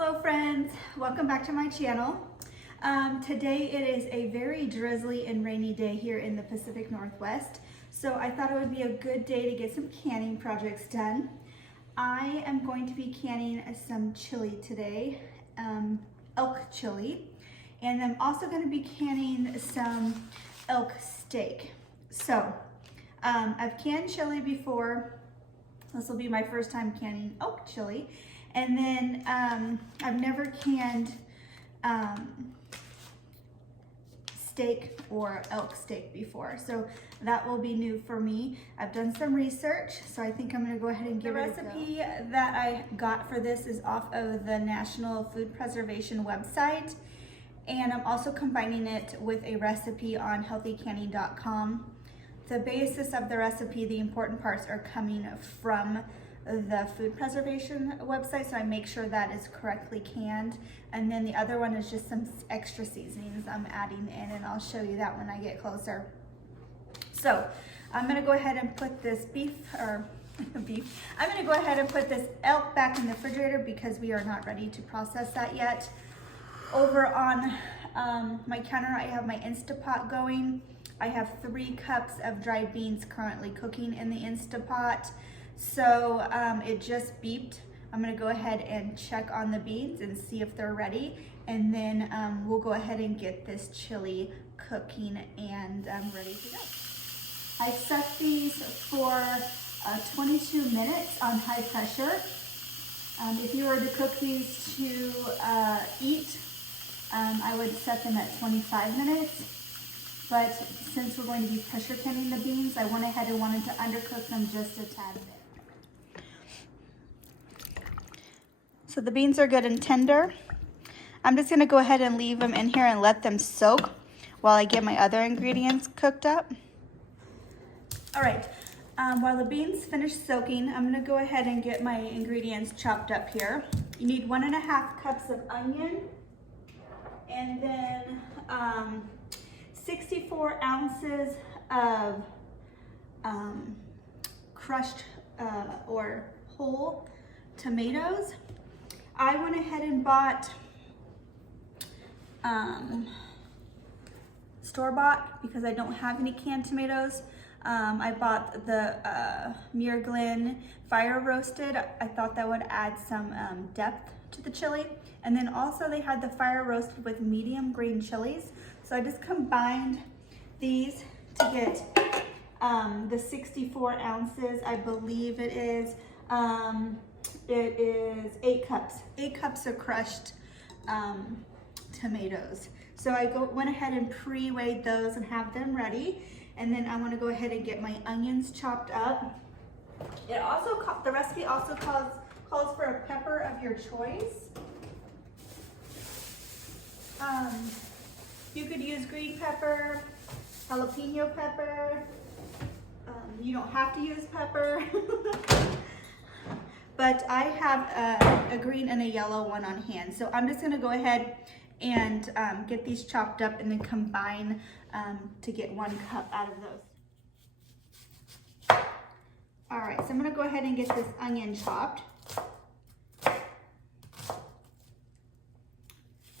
Hello friends, welcome back to my channel. Today it is a very drizzly and rainy day here in the Pacific Northwest, so I thought it would be a good day to get some canning projects done. I am going to be canning some chili today, elk chili, and I'm also going to be canning some elk steak. So I've canned chili before. This will be my first time canning elk chili. And then I've never canned steak or elk steak before, so that will be new for me. I've done some research, so I think I'm going to go ahead and give it a go. The recipe that I got for this is off of the National Food Preservation website, and I'm also combining it with a recipe on healthycanning.com. The basis of the recipe, the important parts are coming from the food preservation website, so I make sure that is correctly canned. And then the other one is just some extra seasonings I'm adding in, and I'll show you that when I get closer. So I'm gonna go ahead and put this I'm gonna go ahead and put this elk back in the refrigerator because we are not ready to process that yet. Over on my counter, I have my Instapot going. I have 3 cups of dried beans currently cooking in the Instapot. So it just beeped. I'm gonna go ahead and check on the beans and see if they're ready. And then we'll go ahead and get this chili cooking and ready to go. I set these for 22 minutes on high pressure. If you were to cook these to eat, I would set them at 25 minutes. But since we're going to be pressure canning the beans, I went ahead and wanted to undercook them just a tad bit. So the beans are good and tender. I'm just gonna go ahead and leave them in here and let them soak while I get my other ingredients cooked up. All right, while the beans finish soaking, I'm gonna go ahead and get my ingredients chopped up here. You need 1.5 cups of onion, and then 64 ounces of crushed or whole tomatoes. I went ahead and bought store-bought because I don't have any canned tomatoes. I bought the Muir Glen fire roasted. I thought that would add some depth to the chili. And then also they had the fire roasted with medium green chilies. So I just combined these to get the 64 ounces, I believe it is. It is 8 cups. 8 cups of crushed tomatoes. So I went ahead and pre-weighed those and have them ready. And then I want to go ahead and get my onions chopped up. It also the recipe also calls for a pepper of your choice. You could use green pepper, jalapeno pepper. You don't have to use pepper. But I have a green and a yellow one on hand. So I'm just gonna go ahead and get these chopped up and then combine to get 1 cup out of those. All right, so I'm gonna go ahead and get this onion chopped.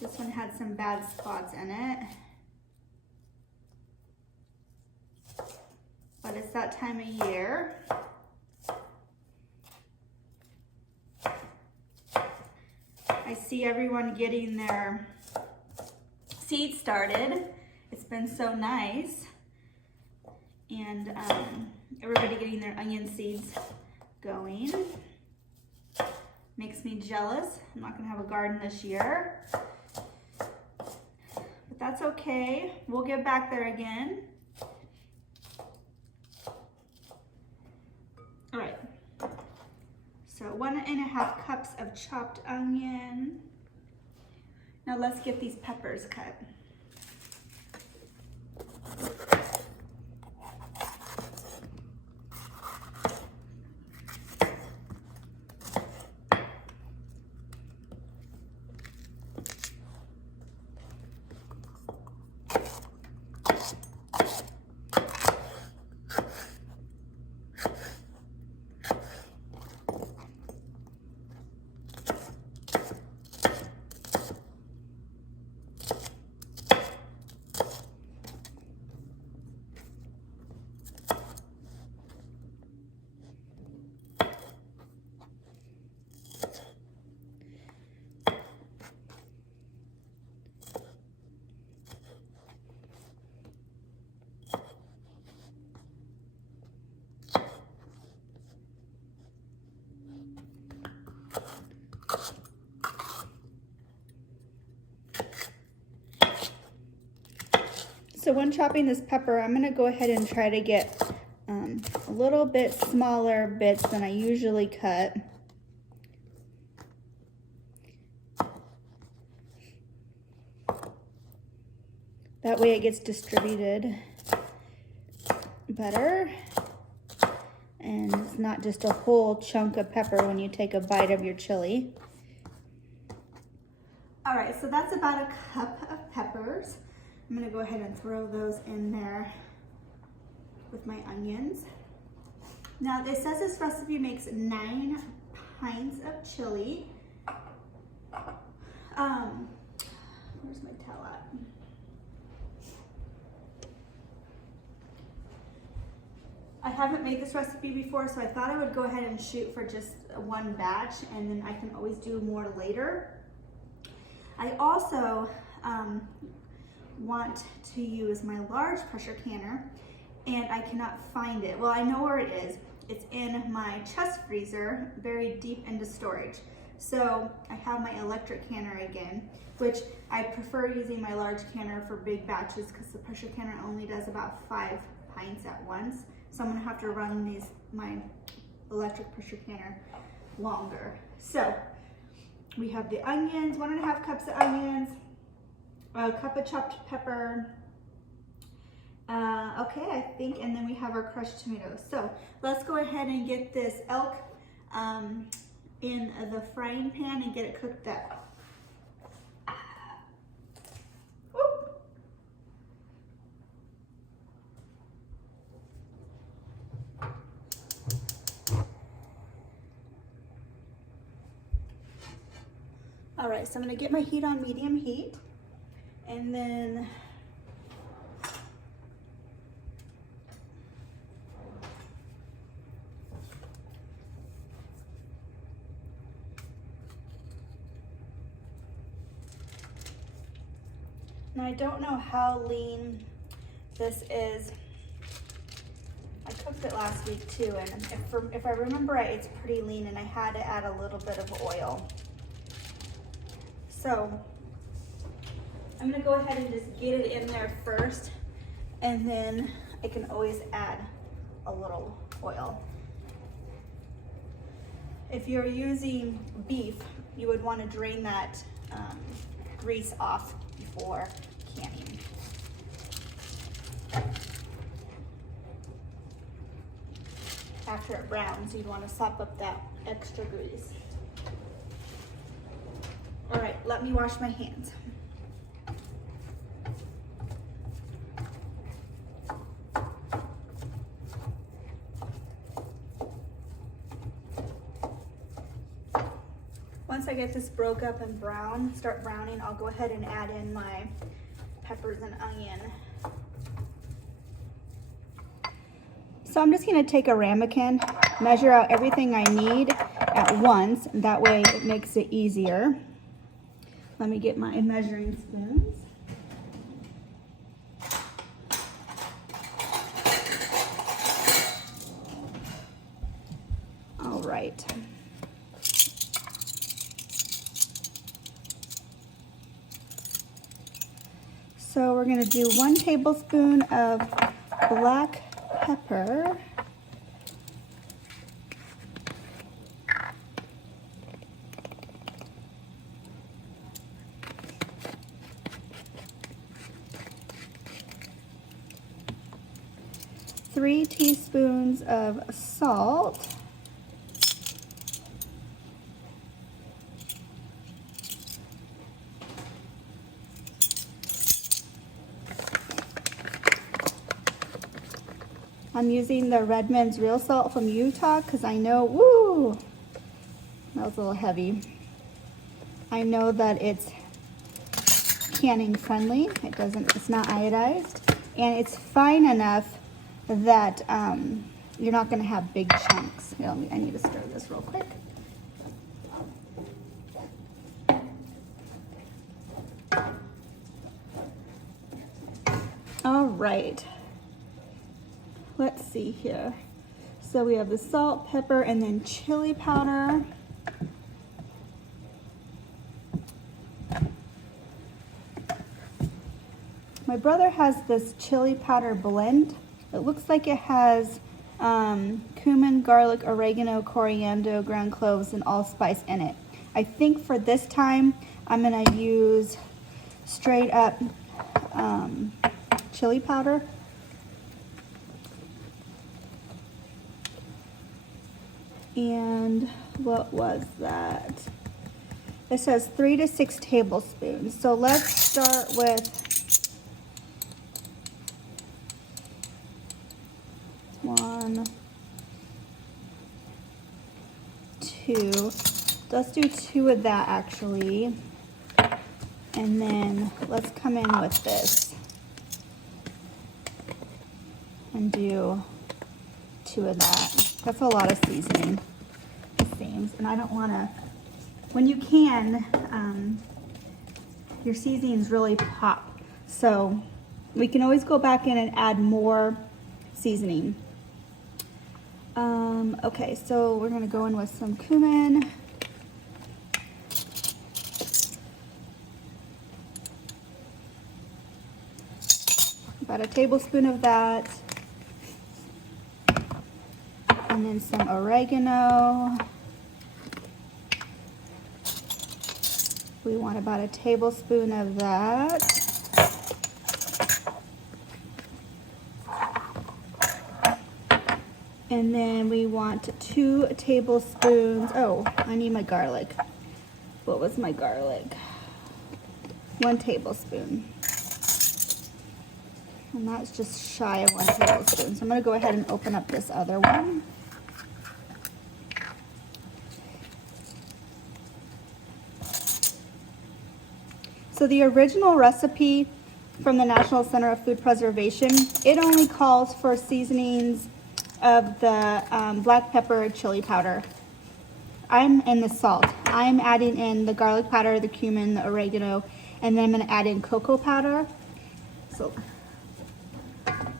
This one had some bad spots in it. But it's that time of year. I see everyone getting their seeds started. It's been so nice. And everybody getting their onion seeds going. Makes me jealous. I'm not gonna have a garden this year. But that's okay. We'll get back there again. All right. So 1.5 cups of chopped onion. Now let's get these peppers cut. So when chopping this pepper, I'm gonna go ahead and try to get a little bit smaller bits than I usually cut. That way it gets distributed better. And it's not just a whole chunk of pepper when you take a bite of your chili. All right, so that's about a cup of peppers. I'm gonna go ahead and throw those in there with my onions. Now, it says this recipe makes 9 pints of chili. Where's my towel at? I haven't made this recipe before, so I thought I would go ahead and shoot for just one batch, and then I can always do more later. I also want to use my large pressure canner, and I cannot find it. Well, I know where it is. It's in my chest freezer, buried deep into storage. So I have my electric canner again, which I prefer using my large canner for big batches because the pressure canner only does about 5 pints at once. So I'm gonna have to run my electric pressure canner longer. So we have the onions, 1.5 cups of onions, a cup of chopped pepper. Okay, I think, and then we have our crushed tomatoes. So let's go ahead and get this ELK in the frying pan and get it cooked up. Whoop. All right, so I'm gonna get my heat on medium heat, and then now I don't know how lean this is. I cooked it last week too, and if I remember right, it's pretty lean, and I had to add a little bit of oil. So I'm gonna go ahead and just get it in there first, and then I can always add a little oil. If you're using beef, you would want to drain that grease off before canning. After it browns, you'd want to sop up that extra grease. All right, let me wash my hands. Once I get this broke up and start browning, I'll go ahead and add in my peppers and onion. So I'm just gonna take a ramekin, measure out everything I need at once, and that way it makes it easier. Let me get my measuring spoons. All right. So we're gonna do 1 tablespoon of black pepper. Three teaspoons of salt. I'm using the Redmond's real salt from Utah because I know, woo, that was a little heavy. I know that it's canning friendly. It's not iodized, and it's fine enough that you're not going to have big chunks. Here, I need to stir this real quick. All right. Let's see here. So we have the salt, pepper, and then chili powder. my brother has this chili powder blend. It looks like it has cumin, garlic, oregano, coriander, ground cloves, and allspice in it. I think for this time, I'm gonna use straight up chili powder. And what was that? It says 3 to 6 tablespoons. So let's start with 1, 2. Let's do 2 of that actually. And then let's come in with this and do 2 of that. That's a lot of seasoning, it seems. And I don't want to, when you can, your seasonings really pop. So we can always go back in and add more seasoning. Okay, so we're gonna go in with some cumin. About a tablespoon of that. And then some oregano. We want about a tablespoon of that. And then we want 2 tablespoons. Oh, I need my garlic. What was my garlic? 1 tablespoon. And that's just shy of 1 tablespoon. So I'm gonna go ahead and open up this other one. So the original recipe from the National Center of Food Preservation, it only calls for seasonings of the black pepper chili powder. I'm in the salt. I'm adding in the garlic powder, the cumin, the oregano, and then I'm gonna add in cocoa powder. So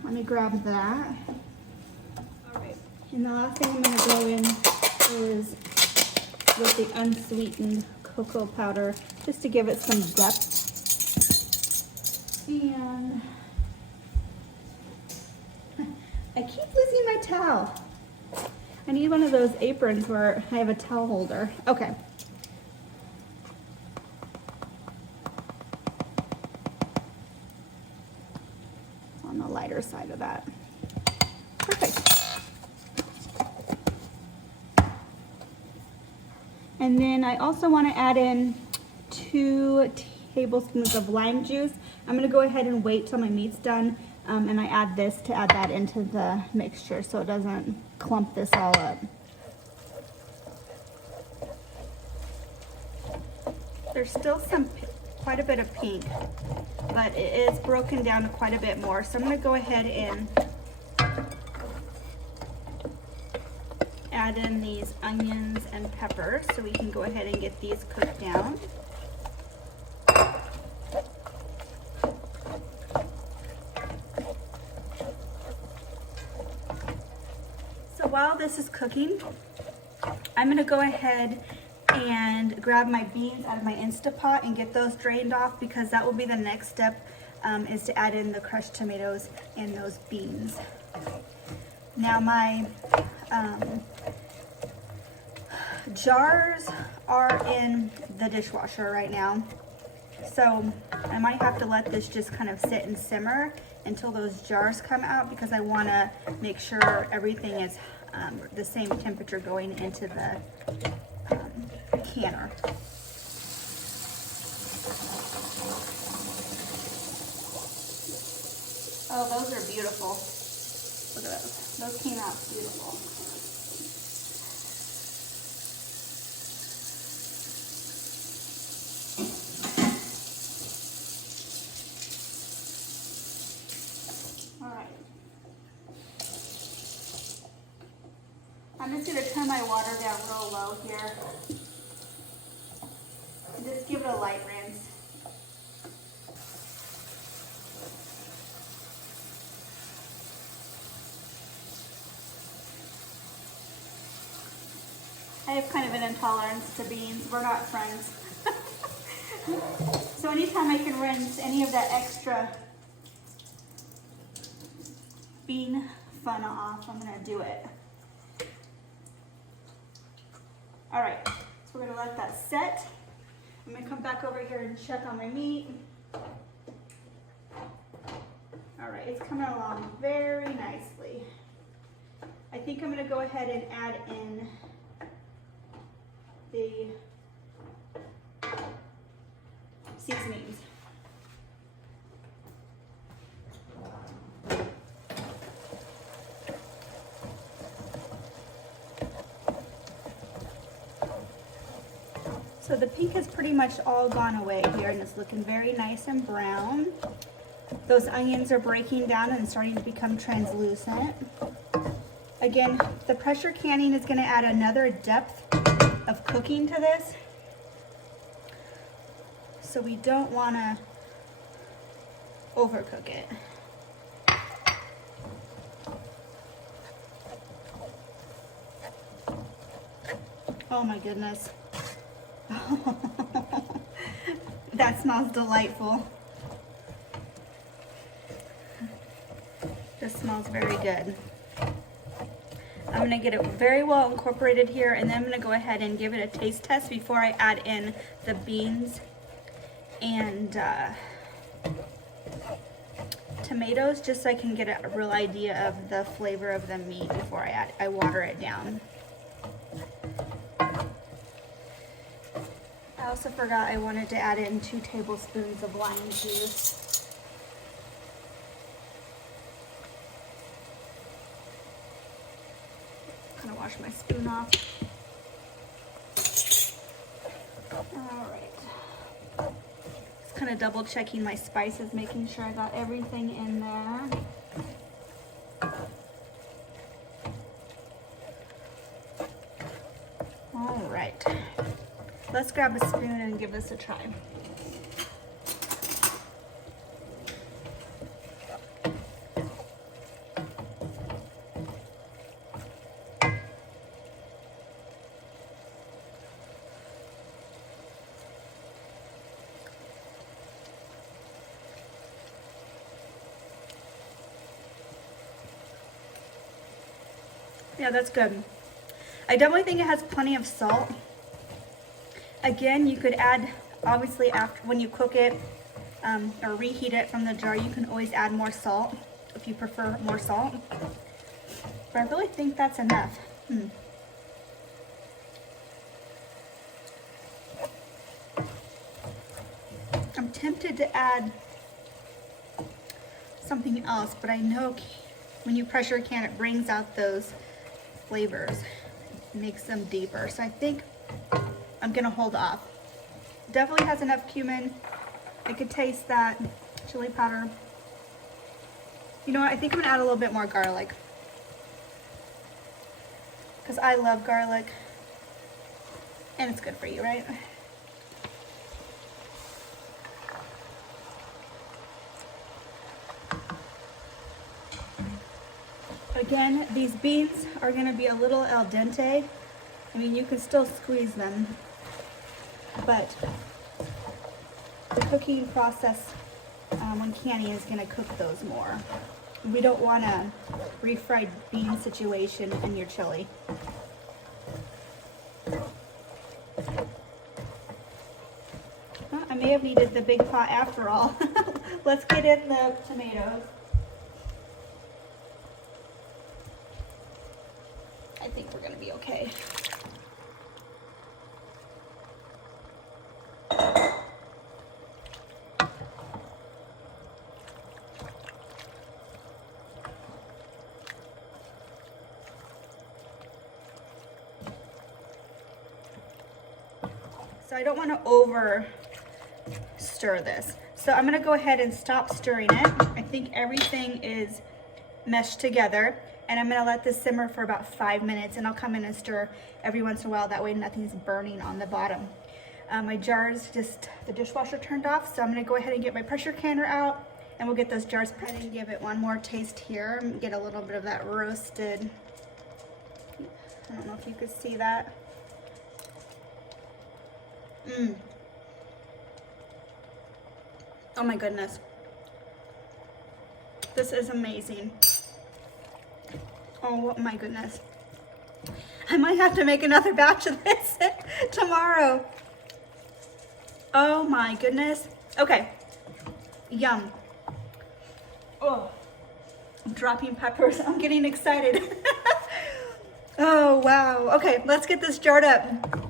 let me grab that. All right. And the last thing I'm gonna go in is with the unsweetened cocoa powder, just to give it some depth. And I keep losing my towel. I need one of those aprons where I have a towel holder. Okay. On the lighter side of that. Perfect. And then I also want to add in 2 tablespoons of lime juice. I'm going to go ahead and wait till my meat's done, and I add this to add that into the mixture so it doesn't clump this all up. There's still quite a bit of pink, but it is broken down to quite a bit more. So I'm going to go ahead and add in these onions and peppers so we can go ahead and get these cooked down. So while this is cooking, I'm going to go ahead and grab my beans out of my Instapot and get those drained off, because that will be the next step, is to add in the crushed tomatoes and those beans. Now my jars are in the dishwasher right now, so I might have to let this just kind of sit and simmer until those jars come out, because I want to make sure everything is the same temperature going into the canner. Oh, those are beautiful. Look at those. Those came out beautiful. All right. I'm just going to turn my water down real low here. And just give it a light rinse. I have kind of an intolerance to beans. We're not friends. So anytime I can rinse any of that extra bean fun off, I'm gonna do it. All right, so we're gonna let that set. I'm gonna come back over here and check on my meat. All right, it's coming along very nicely. I think I'm gonna go ahead and add in the seasonings. So the pink has pretty much all gone away here, and it's looking very nice and brown. Those onions are breaking down and starting to become translucent. Again, the pressure canning is going to add another depth of cooking to this. So we don't want to overcook it. Oh my goodness. That smells delightful. This smells very good. I'm gonna get it very well incorporated here, and then I'm gonna go ahead and give it a taste test before I add in the beans and tomatoes, just so I can get a real idea of the flavor of the meat before I water it down. I also forgot I wanted to add in 2 tablespoons of lime juice. I'm gonna wash my spoon off. All right. Just kind of double checking my spices, making sure I got everything in there. All right. Let's grab a spoon and give this a try. Yeah, that's good. I definitely think it has plenty of salt. Again, you could add, obviously, after when you cook it or reheat it from the jar, you can always add more salt if you prefer more salt. But I really think that's enough. I'm tempted to add something else, but I know when you pressure can, it brings out those flavors, makes them deeper. So I think I'm gonna hold off. Definitely has enough cumin. I could taste that chili powder. You know what? I think I'm gonna add a little bit more garlic, because I love garlic and it's good for you, right? Again, these beans are gonna be a little al dente. I mean, you can still squeeze them, but the cooking process when canning is going to cook those more. We don't want a refried bean situation in your chili. Well, I may have needed the big pot after all. Let's get in the tomatoes. I think we're going to be okay. So I don't want to over stir this. So I'm going to go ahead and stop stirring it. I think everything is meshed together, and I'm going to let this simmer for about 5 minutes, and I'll come in and stir every once in a while. That way nothing's burning on the bottom. My jars, just the dishwasher turned off, so I'm going to go ahead and get my pressure canner out, and we'll get those jars put and give it one more taste here. Get a little bit of that roasted. I don't know if you could see that. Oh my goodness. This is amazing. Oh my goodness. I might have to make another batch of this tomorrow. Oh my goodness. Okay. Yum. Oh, I'm dropping peppers. I'm getting excited. Oh, wow. Okay, let's get this jarred up.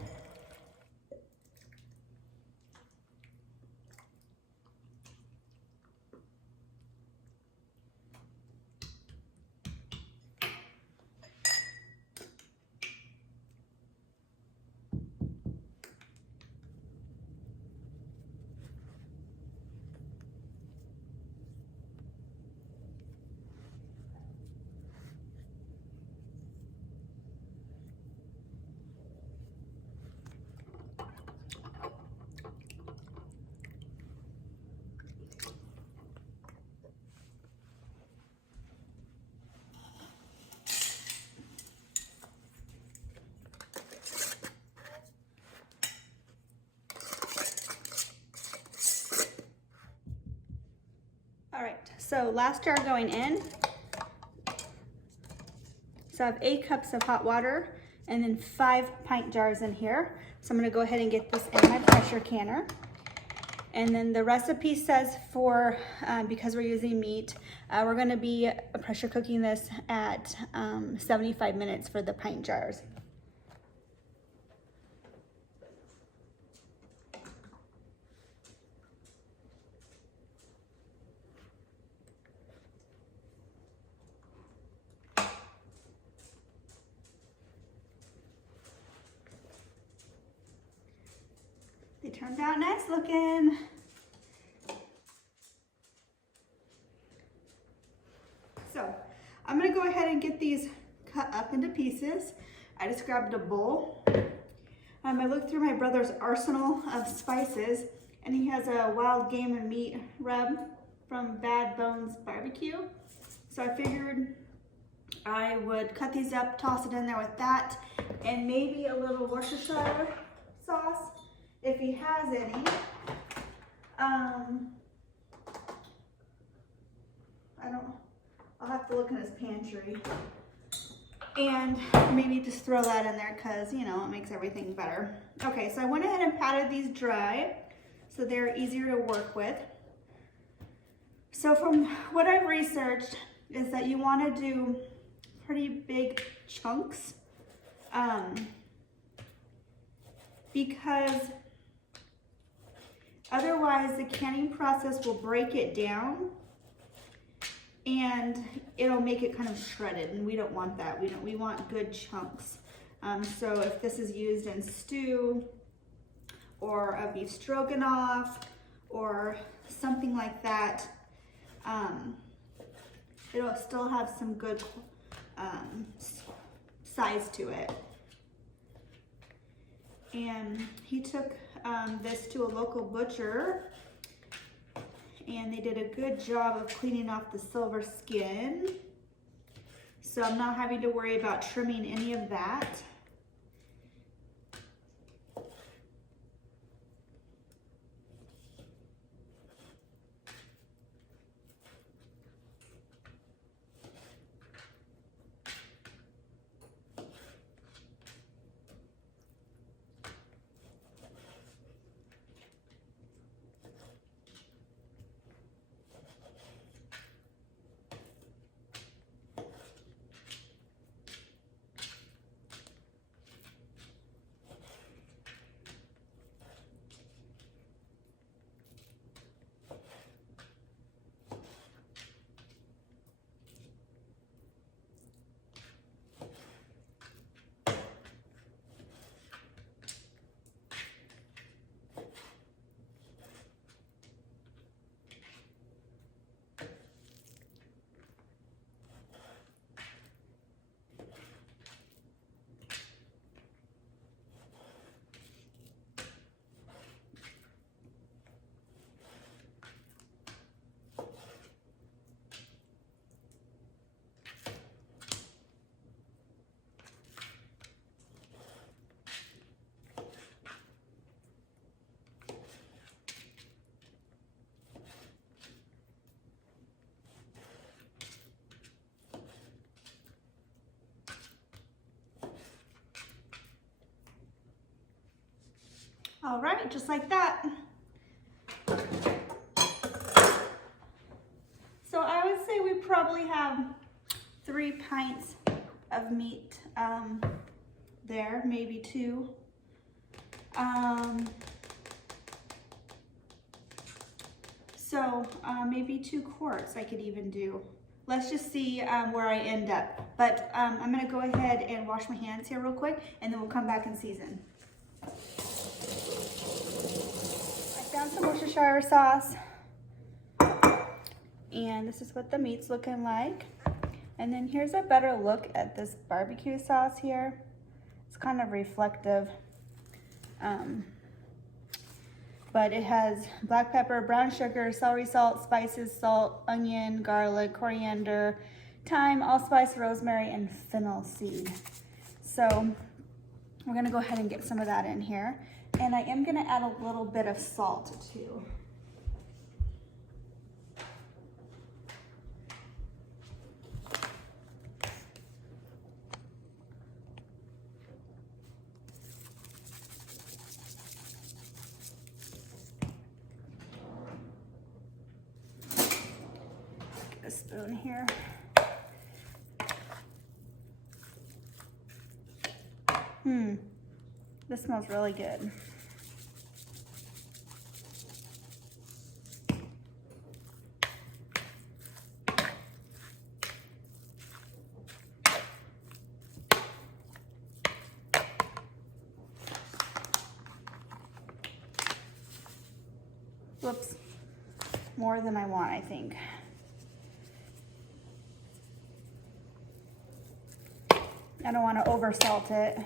All right, so last jar going in. So I have 8 cups of hot water and then 5 pint jars in here. So I'm gonna go ahead and get this in my pressure canner. And then the recipe says for, because we're using meat, we're gonna be pressure cooking this at 75 minutes for the pint jars. They turned out nice looking. So I'm gonna go ahead and get these cut up into pieces. I just grabbed a bowl. I looked through my brother's arsenal of spices and he has a wild game and meat rub from Bad Bones Barbecue. So I figured I would cut these up, toss it in there with that, and maybe a little Worcestershire sauce if he has any. I'll have to look in his pantry. And maybe just throw that in there because, you know, it makes everything better. Okay, so I went ahead and patted these dry so they're easier to work with. So from what I've researched is that you want to do pretty big chunks because otherwise the canning process will break it down and it'll make it kind of shredded, and we don't want that. We want good chunks. So if this is used in stew or a beef stroganoff or something like that, it'll still have some good size to it. And he took this to a local butcher and they did a good job of cleaning off the silver skin. So I'm not having to worry about trimming any of that. All right, just like that. So I would say we probably have 3 pints of meat there, maybe 2. So maybe 2 quarts I could even do. Let's just see where I end up. But I'm gonna go ahead and wash my hands here real quick, and then we'll come back and season. I found some Worcestershire sauce. And this is what the meat's looking like. And then here's a better look at this barbecue sauce here. It's kind of reflective. But it has black pepper, brown sugar, celery salt, spices, salt, onion, garlic, coriander, thyme, allspice, rosemary, and fennel seed. So we're gonna go ahead and get some of that in here. And I am gonna add a little bit of salt too. A spoon here. This smells really good. Whoops, more than I want, I think. I don't want to over salt it.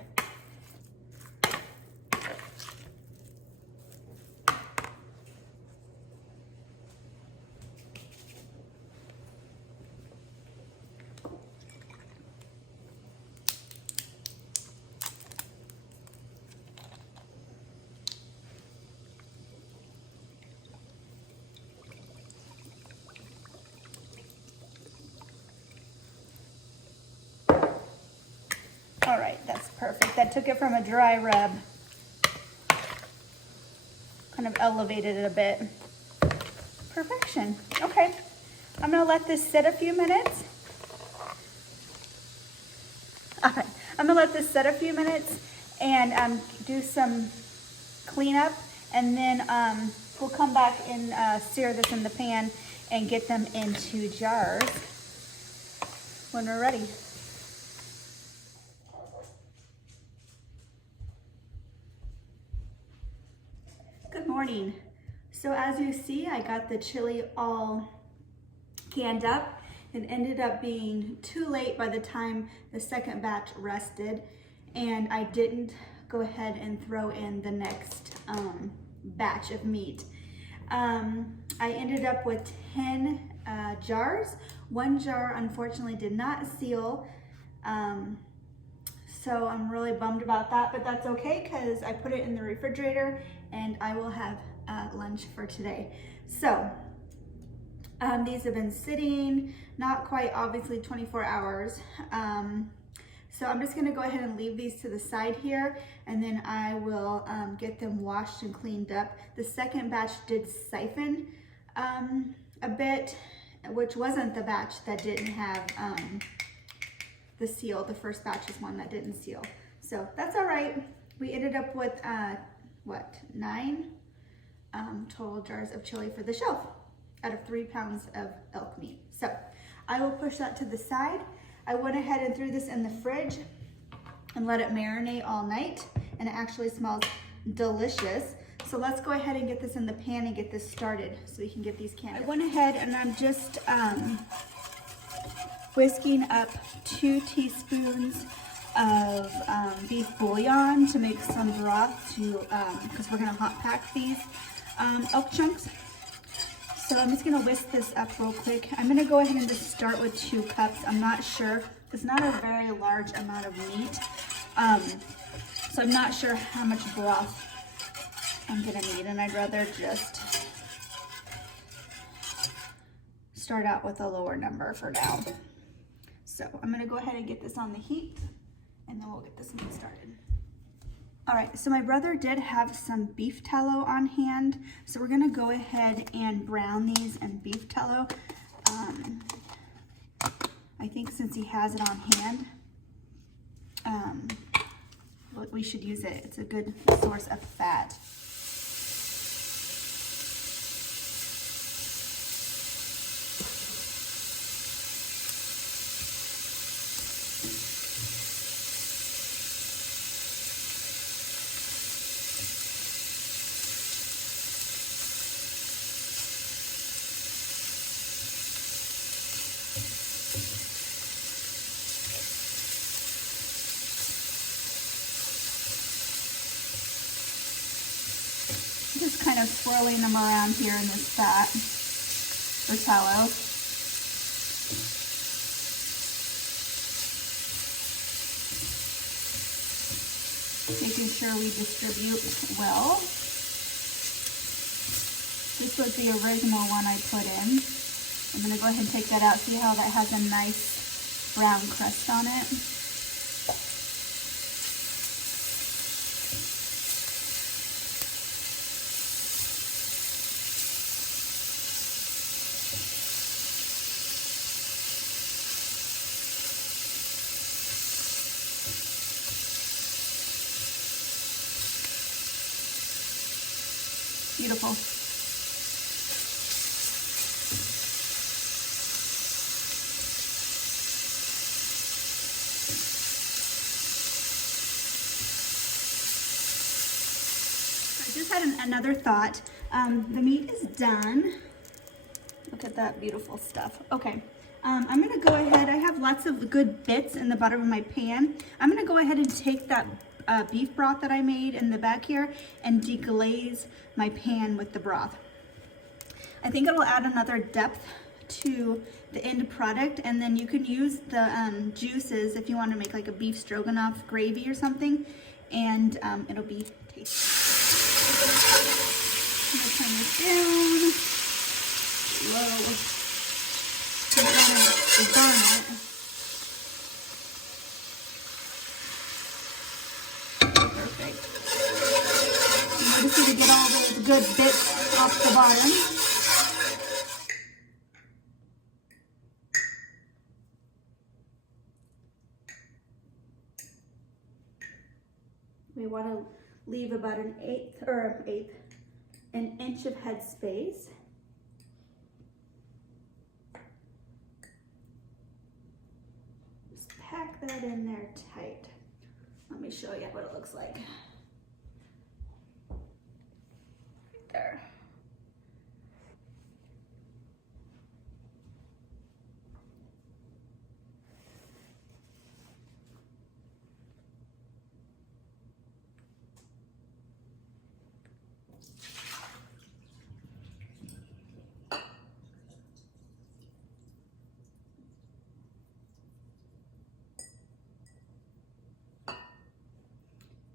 All right, that's perfect. That took it from a dry rub. Kind of elevated it a bit. Perfection. Okay, I'm gonna let this sit a few minutes. All right, I'm gonna let this sit a few minutes and do some cleanup, and then we'll come back and sear this in the pan and get them into jars when we're ready. Good morning. So as you see, I got the chili all canned up. It ended up being too late by the time the second batch rested, and I didn't go ahead and throw in the next batch of meat. I ended up with 10 jars. 1 jar unfortunately did not seal, so I'm really bummed about that, but that's okay because I put it in the refrigerator and I will have lunch for today. So these have been sitting, not quite obviously 24 hours. So I'm just gonna go ahead and leave these to the side here, and then I will get them washed and cleaned up. The second batch did siphon a bit, which wasn't the batch that didn't have the seal. The first batch is one that didn't seal. So that's all right. We ended up with, 9 total jars of chili for the shelf out of 3 pounds of elk meat. So I will push that to the side. I went ahead and threw this in the fridge and let it marinate all night, and it actually smells delicious. So let's go ahead and get this in the pan and get this started so we can get these canned. I went ahead and I'm just whisking up 2 teaspoons of beef bouillon to make some broth because we're gonna hot pack these elk chunks. So I'm just gonna whisk this up real quick. I'm gonna go ahead and just start with 2 cups. I'm not sure, it's not a very large amount of meat. So I'm not sure how much broth I'm gonna need, and I'd rather just start out with a lower number for now. So I'm gonna go ahead and get this on the heat, and then we'll get this one started. All right, so my brother did have some beef tallow on hand, so we're gonna go ahead and brown these in beef tallow. I think since he has it on hand, we should use it. It's a good source of fat. Just kind of swirling them around here in this fat or tallow. Making sure we distribute well. This was the original one I put in. I'm going to go ahead and take that out. See how that has a nice brown crust on it? Beautiful. I just had another thought. The meat is done. Look at that beautiful stuff. Okay, I'm gonna go ahead. I have lots of good bits in the bottom of my pan. I'm gonna go ahead and take that beef broth that I made in the back here and deglaze my pan with the broth. I think it will add another depth to the end product, and then you can use the juices if you want to make like a beef stroganoff gravy or something, and it'll be tasty. I'm gonna turn this down low. I don't want to burn it. Notice to get all those good bits off the bottom. We want to leave about an inch of head space. Just pack that in there tight. Let me show you what it looks like. There.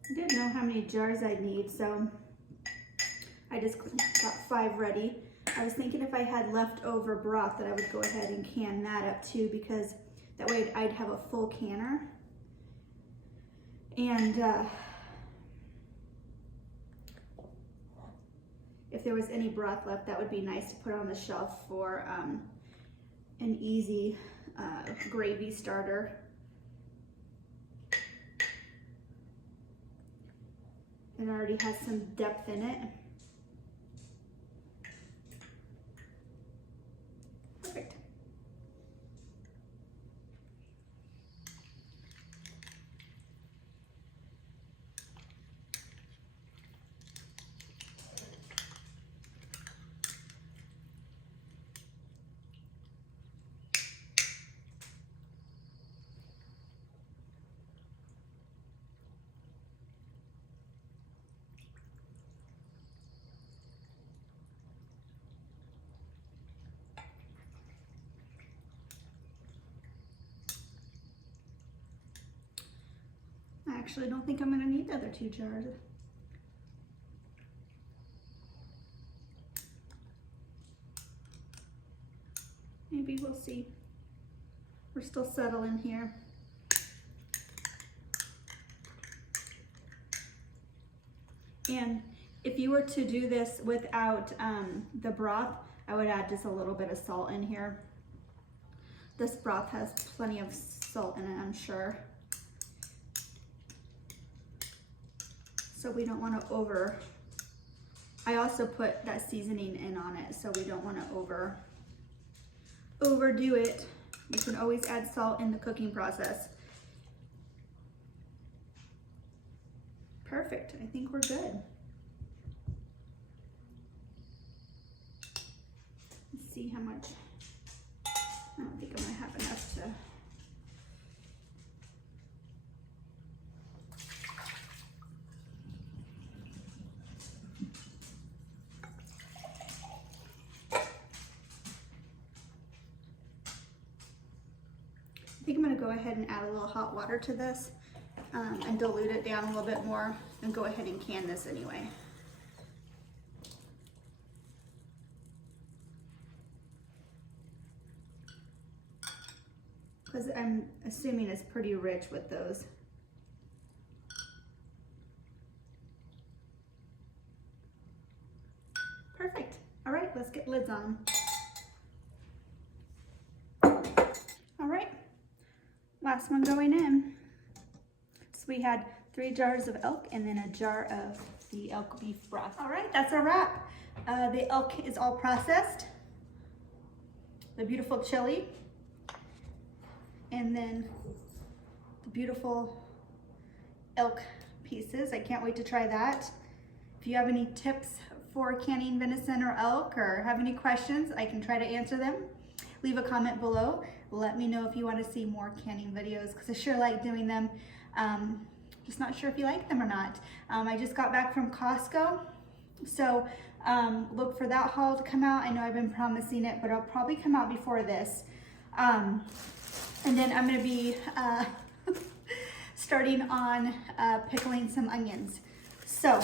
I didn't know how many jars I'd need, so I just got 5 ready. I was thinking if I had leftover broth that I would go ahead and can that up too, because that way I'd have a full canner. And if there was any broth left, that would be nice to put on the shelf for an easy gravy starter. It already has some depth in it. Perfect. I actually don't think I'm going to need the other 2 jars. Maybe we'll see. We're still settling here. And if you were to do this without the broth, I would add just a little bit of salt in here. This broth has plenty of salt in it, I'm sure. So we don't want to I also put that seasoning in on it, so we don't want to overdo it. You can always add salt in the cooking process. Perfect, I think we're good. Let's see how much. I don't think I'm gonna have enough to. I think I'm gonna go ahead and add a little hot water to this and dilute it down a little bit more and go ahead and can this anyway. Because I'm assuming it's pretty rich with those. Perfect. All right, let's get lids on. All right, last one going in. So we had 3 jars of ELK and then a jar of the ELK beef broth. All right, that's a wrap. The ELK is all processed. The beautiful chili. And then the beautiful ELK pieces. I can't wait to try that. If you have any tips for canning venison or elk or have any questions, I can try to answer them. Leave a comment below. Let me know if you want to see more canning videos because I sure like doing them. Just not sure if you like them or not. I just got back from Costco, so look for that haul to come out. I know I've been promising it, but it'll probably come out before this. And then I'm going to be starting on pickling some onions. So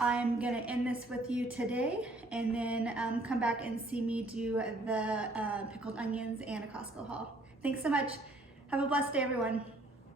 I'm going to end this with you today and then come back and see me do the pickled onions and a Costco haul. Thanks so much. Have a blessed day, everyone.